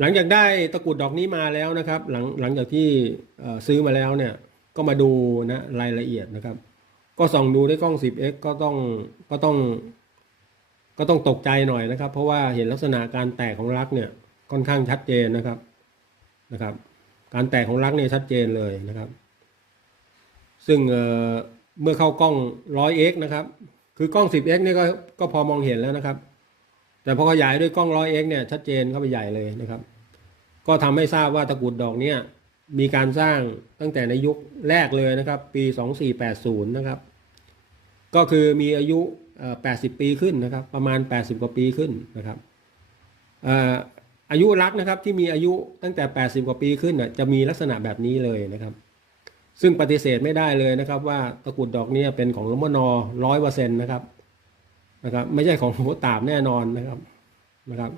หลังจากได้ตะกรุดดอกนี้มาแล้วนะครับ หลังหลังจากที่ซื้อมาแล้วเนี่ยก็มาดูนะรายละเอียดนะครับ ก็ส่องดูด้วยกล้อง 10x ก็ต้องก็ต้อง ก็ต้องตกใจหน่อยนะครับ เพราะว่าเห็นลักษณะการแตกของรักเนี่ยค่อนข้างชัดเจนนะครับนะครับ การแตกของรักเนี่ยชัดเจนเลยนะครับ ซึ่งเเมื่อเข้ากล้อง 100x นะครับ คือกล้อง 10x เนี่ยก็ก็พอมองเห็นแล้วนะครับ แต่พอขยายด้วยกล้อง 100x เอ็กเนี่ยชัดเจนเข้าไปใหญ่เลยนะครับ ก็ทำให้ทราบว่าตะกุดดอกเนี่ยมีการสร้างตั้งแต่ในยุคแรกเลยนะครับ ปี 2480 นะครับ ก็คือมีอายุ 80 ปีขึ้นนะครับ ประมาณ 80 กว่าปีขึ้นนะครับอายุรักนะครับที่มีอายุตั้งแต่ 80 กว่าปีขึ้นจะมีลักษณะแบบนี้เลยนะครับ ซึ่งปฏิเสธไม่ได้เลยนะครับ ว่าตะกุดดอกนี้เป็นของลวงพ่อนอร้อยเปอร์เซ็นต์นะครับ นะครับ ไม่ใช่ของหลวงพ่อตามแน่นอนนะครับนะครับ